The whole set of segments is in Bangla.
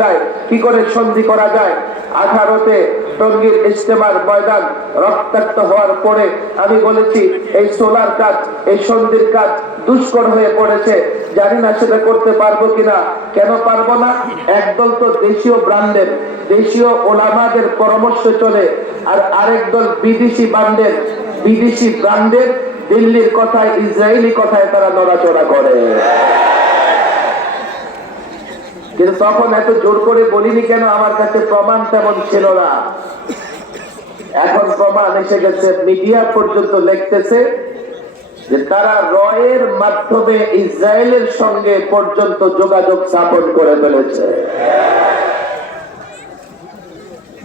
যায়, কি করে সন্ধি করা যায়। 18-তে টঙ্গীর ইজতেমার ময়দান রক্তাক্ত হওয়ার পরে আমি বলেছি এই সোলার কাজ, এই সন্ধির কাজ দুষ্কর হয়ে পড়েছে, জানি না সেটা করতে পারবো কিনা। কেন পারবো না? একদল তো দেশীয় ব্র্যান্ডের, দেশীয় ওলামাদের পরামর্শ চলে, আর আরেক দল বিদেশি ব্র্যান্ডের দিল্লির কথায়, ইসরায়েলি কথায় তারা নড়াচড়া করে। কিন্তু তখন এত জোর করে বলিনি কেন? আমার কাছে প্রমাণ তেমন ছিল না। এখন প্রমাণ এসে গেছে, মিডিয়া পর্যন্ত লিখতেছে যে তারা রয়ের মাধ্যমে ইসরায়েলের সঙ্গে পর্যন্ত যোগাযোগ স্থাপন করে ফেলেছে।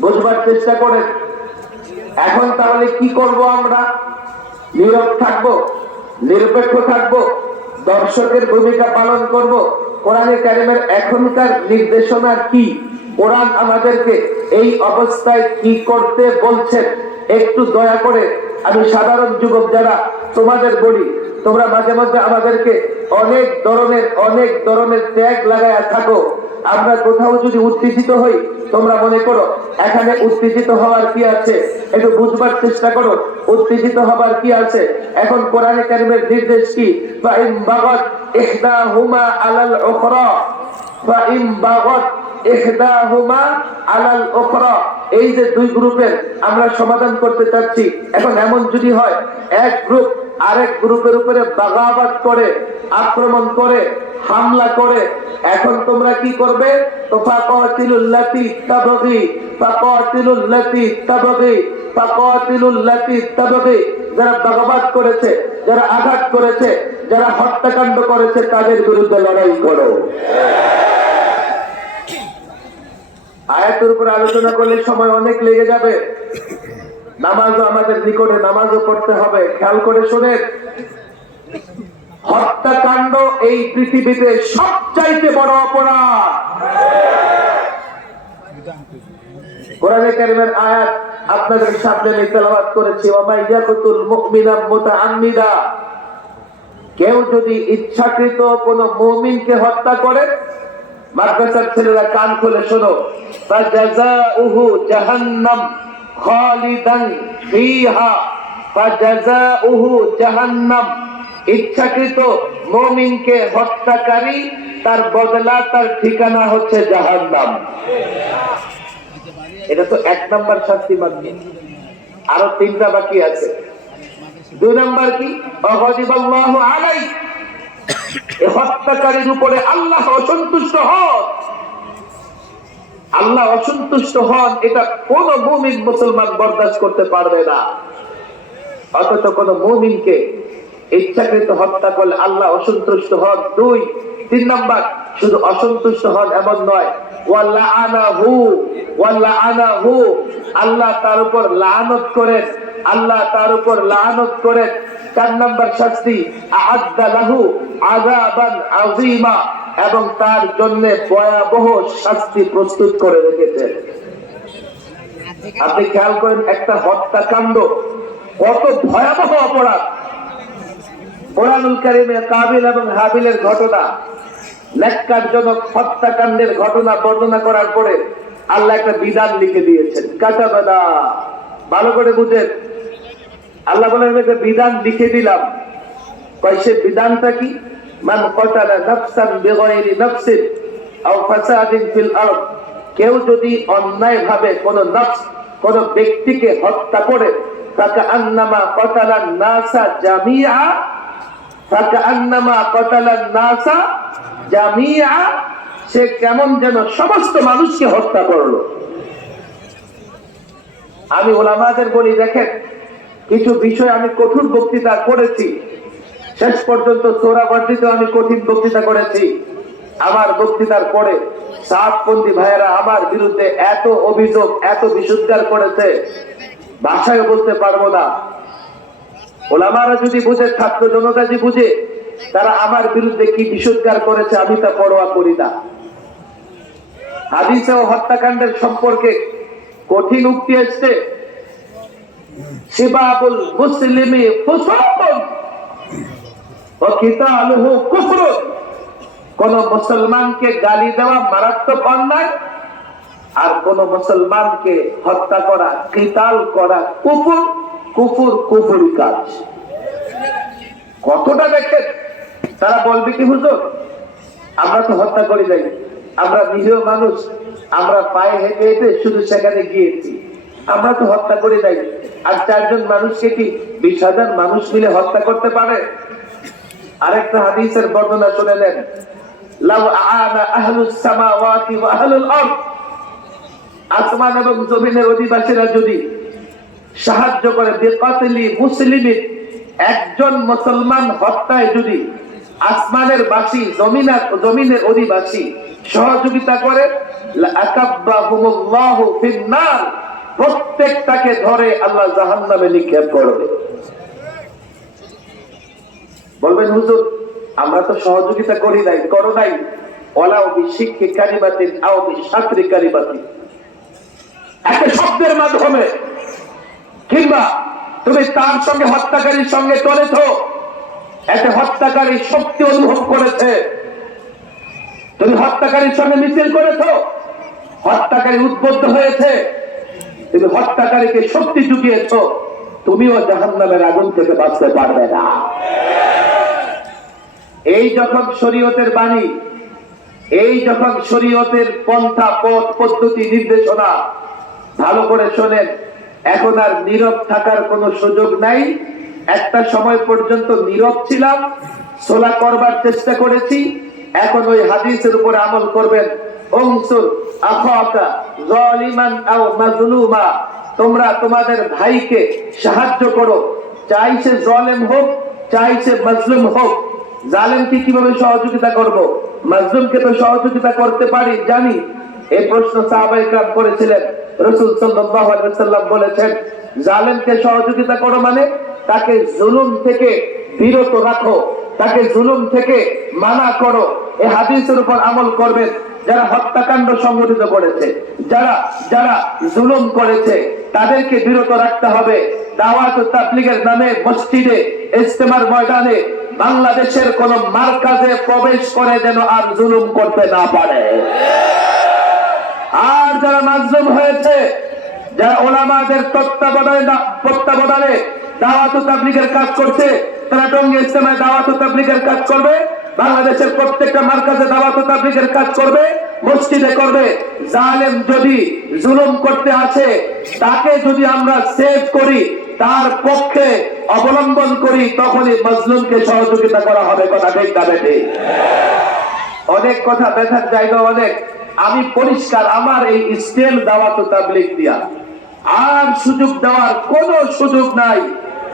বুঝবার চেষ্টা করেন। এখন তাহলে কি করব আমরা? নীরব থাকবো? নিরপেক্ষ থাকবো? দর্শকের ভূমিকা পালন করব? কোরআনে কারিমের এখনকার নির্দেশনা কি? কোরআন আমাদেরকে এই অবস্থায় কি করতে বলছেন? একটু দয়া করে আমি সাধারণ যুবক যারা তোমাদের বলি, তোমরা মাঝে মাঝে আমাদেরকে অনেক ধরনের ত্যাগ লাগায়া থাকো। আমরা কোথাও যদি উত্তেজিত হই, তোমরা মনে করো এখানে উত্তেজিত হওয়ার কি আছে? একটু বুঝবার চেষ্টা করো, উত্তেজিত হবার কি আছে? এখন কোরআনে কারিমের নির্দেশ কি? ফাইন বাগাত ইহদাহুমা আলাল উখরা, ফাইন বাগাত ইহদাহুমা আলাল উখরা, এই যে দুই গ্রুপের আমরা সমাধান করতে চাচ্ছি, এখন এমন যদি হয় এক গ্রুপ আরেক গ্রুপের উপরে বাগাবাত করে, আক্রমণ করে, হামলা করে, এখন তোমরা কি করবে? তো ফাকাতিলুল্লাতি তাবগি, ফাকাতিলুল্লাতি তাবগি, ফাকাতিলুল্লাতি তাবগি, যারা বাগাবাত করেছে, যারা আঘাত করেছে, যারা হত্যাকাণ্ড করেছে, তাদের বিরুদ্ধে লড়াই করো। আয়াতের উপর আলোচনা করলে সময় অনেক লেগে যাবে। নামাজও আমাদের নিকটে, নামাজও পড়তে হবে। খেয়াল করে শোনেন, হত্যাকাণ্ড এই পৃথিবীতে সবচাইতে বড় অপরাধ। কোরআনে কারিমের আয়াত আপনাদের সামনে আমি তেলাওয়াত করেছি, ওয়া ইয়াকুতুল মুমিনা মুতাআম্মিদা, কেউ যদি ইচ্ছাকৃত কোন মুমিনকে হত্যা করে, মাদ্রাসার ছেলেরা কান খুলে শোনো, ফাজাযাউহু জাহান্নাম খালিদান ফিহা, ফাজাযাউহু জাহান্নাম, ইচ্ছাকৃত মুমিনকে হত্যাকারী তার বদলা, তার ঠিকানা হচ্ছে জাহান্নাম। এটা তো 1 নাম্বার শাস্তি বাকি, আরো 3টা বাকি আছে। 2 নাম্বার কি? অগদিবাল্লাহু আলাইহি, এই হত্যাকারীর উপরে আল্লাহ অসন্তুষ্ট হন। আল্লাহ অসন্তুষ্ট হন, এটা কোন মুমিন মুসলমান বরদাস্ত করতে পারবে না। অথচ কোন মুমিনকে ইচ্ছাকৃত হত্যা করলে আল্লাহ অসন্তুষ্ট হন। 2, 3 নাম্বার, শুধু অসন্তুষ্ট হন এমন নয়, ওয়াল্লাআনাহু, আল্লাহ তার উপর লানত করেন, আল্লাহ তার উপর লানত করেন। 4 নাম্বার শাস্তি, আ'আদ্দা লাহু আযাবান আযীমা, এবং তার জন্য ভয়াবহ শাস্তি প্রস্তুত করে রেখেছেন। আপনি খেয়াল করেন, একটা হত্যাকাণ্ড কত ভয়াবহ অপরাধ। কোরআনুল কারীমে কাবিল এবং হাবিলের ঘটনা, ন্যাক্কারজনক হত্যাকাণ্ডের ঘটনা বর্ণনা করার পরে আল্লাহ একটা বিধান লিখে দিয়েছেন। কাতাবানা, ভালো করে বুঝেন, আল্লাহ বলেন একটা বিধান লিখে দিলাম। কয় সে বিধানটা কি? মান কাতালা নাফসান বিগাইরি নাফসিন আও ফাসাদিন ফিল আরদ, কেউ যদি অন্যায় ভাবে কোন নফস, কোন ব্যক্তিকে হত্যা করে, ফাকান্নামা কাতালান নাসা জামিআ, ফাকান্নামা কাতালান নাসা জামিআ, সে কেমন যেন সমস্ত মানুষকে হত্যা করলো। আমি ওলামাদের বলি, দেখেন, কিছু বিষয় আমি কঠোর বক্তৃতা করেছি, শেষ পর্যন্ত সোহরাওয়ার্দীতেও আমি কঠিন বক্তৃতা করেছি। আমার বক্তৃতার পরে সাতপন্থী ভাইয়েরা আমার বিরুদ্ধে এত অভিযোগ, এত বিশুদ্ধার করেছে, ভাষায় বলতে পারবো না। ওলামারা যদি বুঝে, ছাত্র জনতা যদি বুঝে, তারা আমার বিরুদ্ধে কি বিশুদ্ধার করেছে আমি তা পরোয়া করি না। হাদিসে ও হত্যাকাণ্ডের সম্পর্কে কঠিন উক্তি আসছে, শিবাবুল মুসলিমি ফুসুকুন ওয়া কিতালুহু কুফরুন, কোন মুসলমানকে গালি দেওয়া মারাত্মক অন্যায়, আর কোন মুসলমানকে হত্যা করা, কিতাল করা কুফর, কুফর কুফরি কাজ। কতটা দেখেন, তারা বলবে কি হুজুর আমরা তো হত্যা করি নাই, আমরা নিরীহ মানুষ, আমরা পায়ে হেঁটে হেঁটে শুধু সেখানে গিয়েছি, আমরা তো হত্যা করি নাই। আর 4 জন মানুষকে কি 20,000 মানুষ মিলে হত্যা করতে পারে? আরেকটা হাদিসের বর্ণনা শুনে নেন, লাউ আ'আনা আহলুস সামাওয়াতি ওয়া আহলুল আরদ, আসমান এবং জমিনের অধিবাসীরা যদি সাহায্য করে, বিকাতলি মুসলিমিন, একজন মুসলমান হত্যায় যদি আসমানের বাসী, জমিনের অধিবাসী সহযোগিতা করে, লাআকাব্বাহুমুল্লাহু ফিন-নার, প্রত্যেকটাকে ধরে আল্লাহ জাহান্নামে নিক্ষেপ করবে। বলবেন হুজুর আমরা তো সহযোগিতা করি নাই, করো নাই, ওয়ালাউ বিশিক্কি কালিমাতিন আও বিশাতরি কালিমাতিন, একটা শব্দের মাধ্যমে, কিংবা তুমি তার সঙ্গে হত্যাকারীর সঙ্গে চলেছ, একটা হত্যাকারী শক্তি অনুভব করেছে, তুমি হত্যাকারীর সঙ্গে মিছিল করেছ, হত্যাকারী উদ্বুদ্ধ হয়েছে, তুমি হত্যাকারীকে শক্তি জুগিয়েছ, তুমিও জাহান্নামের আগুন থেকে বাঁচতে পারবে না। এই যখন শরীয়তের বাণী, এই যখন শরীয়তের পন্থা, পথ, পদ্ধতি, নির্দেশনা, ভালো করে শোনেন, এখন আর নীরব থাকার কোনো সুযোগ নাই। একটা সময় পর্যন্ত নীরব ছিলাম, সোলা করবার চেষ্টা করেছি, এখন ওই হাদিসের উপর আমল করবেন। উনসুর আখাকা যালিমান আও মাজলুমা, তোমরা তোমাদের ভাইকে সাহায্য করো, চাই সে জালেম হোক, চাই সে মাজলুম হোক। জালেমকে কিভাবে সহযোগিতা করব? মাজলুমকে তো সহযোগিতা করতে পারি, জানি। এই প্রশ্ন সাহাবায়ে কেরাম করেছিলেন, রাসূল সাল্লাল্লাহু আলাইহি ওয়াসাল্লাম বলেছেন, জালেমকে সহযোগিতা করো মানে তাকে জুলুম থেকে বিরত রাখো, তাকে জুলুম থেকে মানা করো। এই হাদিসের উপর আমল করবেন। যারা হত্যাকাণ্ড সংঘটিত করেছে, যারা জুলুম করেছে, তাদেরকে বিরত রাখতে হবে। দাওয়াত ও তাবলীগের নামে মসজিদে, ইজতেমার ময়দানে, বাংলাদেশের কোন মারকাজে প্রবেশ করে যেন আর জুলুম করতে না পারে। আর যারা মাজলুম হয়েছে, যারা ওলামাদের তত্ত্বাবধানে দাওয়াত ও তাবলীগের কাজ করছে, তারা টঙ্গী ইজতেমায় দাওয়াত ও তাবলীগের কাজ করবে, বাংলাদেশের প্রত্যেকটা মারকাজে দাওয়াত ও তাবলীগের কাজ করবে, মসজিদে করবে। জালেম যদি জুলুম করতে আসে, তাকে যদি আমরা সেভ করি, তার পক্ষে অবলম্বন করি, তখনই মাজলুমকে সহযোগিতা করা হবে। কথা ঠিক না বেঠিক? অনেক কথা, ব্যথার জায়গা অনেক। আমি পরিষ্কার, আমার এই স্টেল দাওয়াত ও তাবলীগ দিয়া আর সুযোগ দেওয়ার কোনো সুযোগ নাই।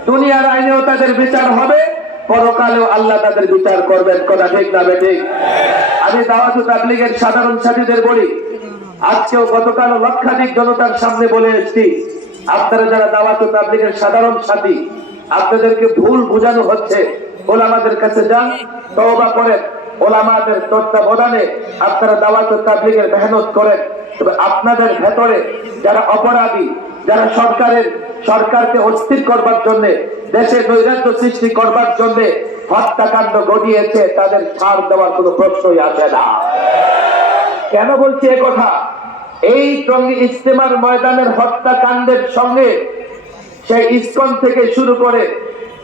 দুনিয়ার আইনেও তাদের বিচার হবে, পরকালেও আল্লাহ তাদের বিচার করবেন। কথা ঠিক না বেঠিক? আমি দাওয়াত ও তাবলীগের সাধারণ সাথীদের বলি, আজকেও গতকাল লক্ষাধিক জনতার সামনে বলে এসেছি, আপনারা যারা দাওয়াত ও তাবলীগের সাধারণ সাথী, আপনাদেরকে ভুল বোঝানো হচ্ছে। ওলামাদের কাছে যান, তওবা করেন, ওলামাদের তত্ত্বাবধানে আপনারা দাওয়াত ও তাবলীগের মেহনত করেন। তবে আপনাদের ভেতরে যারা অপরাধী, যারা সরকারকে অস্থির করবার জন্য, দেশে নৈরাজ্য সৃষ্টি করবার জন্য হত্যাকাণ্ড ঘটিয়েছে, তাদের ছাড় দেওয়ার কোনো প্রশ্নই আসে না। কেন বলছি এ কথা? এই টঙ্গী ইজতেমার ময়দানের হত্যাকাণ্ডের সঙ্গে সেই ইসকন থেকে শুরু করে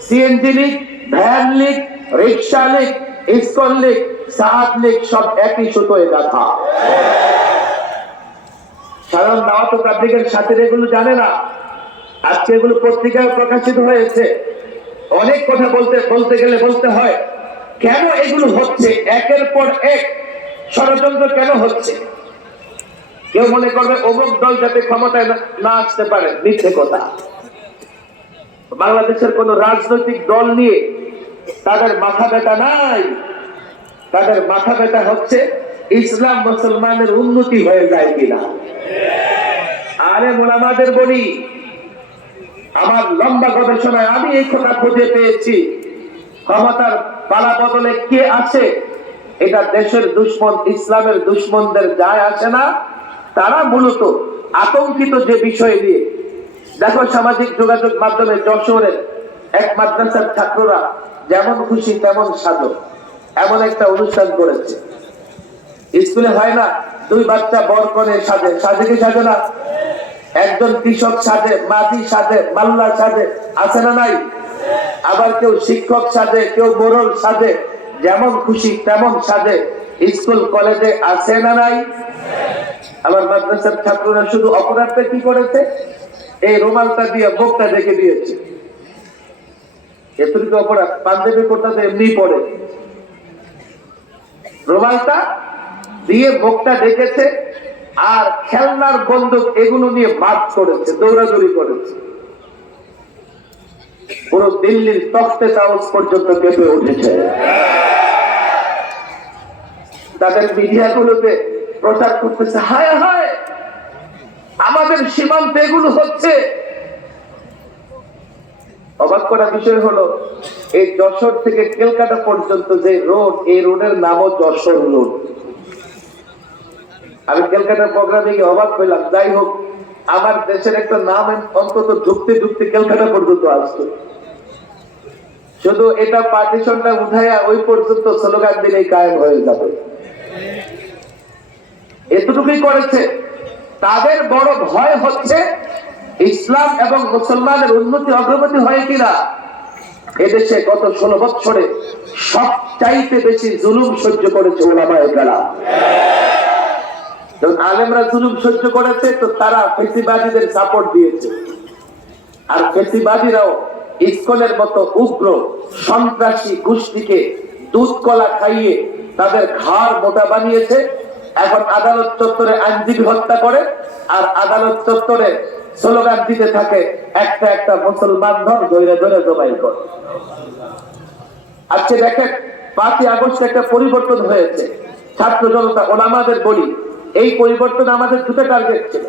সিএনজি লীগ, ভ্যান লীগ, রিক্সা লীগ, ইসকন লীগ, সাহাদ লীগ সব একই সুতোয় গাঁথা। সাধারণ দাওয়াত ও তাবলীগের সাথীরা এগুলো জানে না। আজকে এগুলো পত্রিকায় প্রকাশিত হয়েছে। অনেক কথা বলতে গেলে বলতে হয়, কেন এগুলো হচ্ছে, একের পর এক ষড়যন্ত্র কেন হচ্ছে? কেউ মনে করবে অমুক দল যাতে ক্ষমতায় না আসতে পারে, মিথ্যে কথা। বাংলাদেশের কোন রাজনৈতিক দল নিয়ে তাদের মাথা ব্যথা নাই। তাদের মাথা ব্যথা হচ্ছে ইসলাম মুসলমানের উন্নতি হয়ে যায় কিনা। আরে ওলামাদের বলি, আমার লম্বা গবেষণায় আমি এই কথা খুঁজে পেয়েছি, ক্ষমতার পালা বদলে কে আছে এটা দেশের দুশ্মন, ইসলামের দুশ্মনদের যায় আসে না। তারা মূলত আতঙ্কিত যে বিষয় নিয়ে, দেখো সামাজিক যোগাযোগ মাধ্যমে যশোরের এক মাদ্রাসার ছাত্ররা যেমন খুশি তেমন সাজো, এমন একটা অনুষ্ঠান করেছে। স্কুলে হয় না, দুই বাচ্চা বর করে সাজে, সাজে কি সাজে না? একজন কৃষক সাজে, মাঝি সাজে, মাল্লা সাজে, আছে না নাই? আবার কেউ শিক্ষক সাজে, কেউ মোড়ল সাজে, যেমন খুশি তেমন সাজে। স্কুল কলেজে আছে না নাই? আবার মাদ্রাসার ছাত্ররা শুধু অপরাধটা কি করেছে, এই রুমালটা দিয়ে মুখটা ঢেকে দিয়েছে। এতটুকু অপরাধ, পাঞ্জাবি কোটাতে এমনি পড়ে, রুমালটা দিয়ে মুখটা ঢেকেছে, আর খেলনার বন্দুক এগুলো নিয়ে মার্চ করেছে, দৌড়াদৌড়ি করেছে। পুরো দিল্লির তখতে তাউস পর্যন্ত কেঁপে উঠেছে। তাদের মিডিয়াগুলোতে প্রচার করতেছে, হায় হায় আমাদের সীমান্তে এগুলো হচ্ছে। অবাক করা বিষয় হলো, এই যশোর থেকে কলকাতা পর্যন্ত যে রোড, এই রোডের নামও যশোর রোড। আমি কলকাতার প্রোগ্রামে গিয়ে অবাক হইলাম। যাই হোক, আমার দেশের একটা নাম অন্তত ঢুকতে ঢুকতে কলকাতা পর্যন্ত আসতো। শুধু এটা পার্টিশনটা উঠাইয়া ওই পর্যন্ত স্লোগান দিলেই কায়েম হয়ে যাবে। এতটুকুই করেছে। তাদের বড় ভয় হচ্ছে ইসলাম এবং মুসলমানের উন্নতি অগ্রগতি হয় কিনা। এদেশে গত 16 বছরে সবচাইতে বেশি জুলুম সহ্য করেছে উলামায়ে কেরাম। যখন আলেমরা জুলুম সহ্য করেছে, তো তারা ফেসিবাদীদের সাপোর্ট দিয়েছে। আর ফেসিবাদীরাও ইসকনের মতো উগ্র সন্ত্রাসী গোষ্ঠীকে দুধ কলা খাইয়ে তাদের ঘাড় মোটা বানিয়েছে। এখন আদালত চত্বরে আইনজীবী হত্যা করে, আর আদালত চত্বরে স্লোগান দিতে থাকে, একটা একটা মুসলমান ধর ধরে ধরে জবাই কর। আজকে দেখেন, 5ই আগস্ট একটা পরিবর্তন হয়েছে। ছাত্র জনতা ওলামাদের বলি, এই পরিবর্তন আমাদের দুটো টার্গেট ছিল।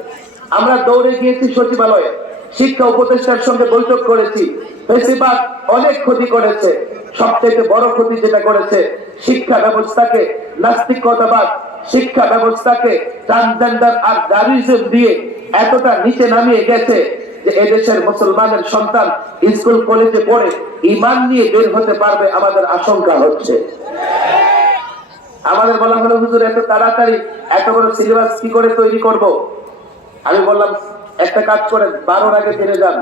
আমরা দৌড়ে গিয়েছি সচিবালয়ে, শিক্ষা উপদেষ্টার সঙ্গে বৈঠক করেছি। ফেসিবাদ অনেক ক্ষতি করেছে, সবচেয়ে বড় ক্ষতি যেটা করেছে, শিক্ষা ব্যবস্থাকে নাস্তিকতাবাদ, শিক্ষা ব্যবস্থাকে ট্রান্সজেন্ডার আর দারিজম দিয়ে এতটা নিচে নামিয়ে গেছে যে এদেশের মুসলমানের সন্তান স্কুল কলেজে পড়ে ঈমান নিয়ে বের হতে পারবে আমাদের আশঙ্কা হচ্ছে। আমাদের বলা হলো, হুজুর এত তাড়াতাড়ি এত বড় সিলেবাস কি করে তৈরি করব? আমি বললাম, একটা কাজ করেন, 12 আগে ফিরে যান।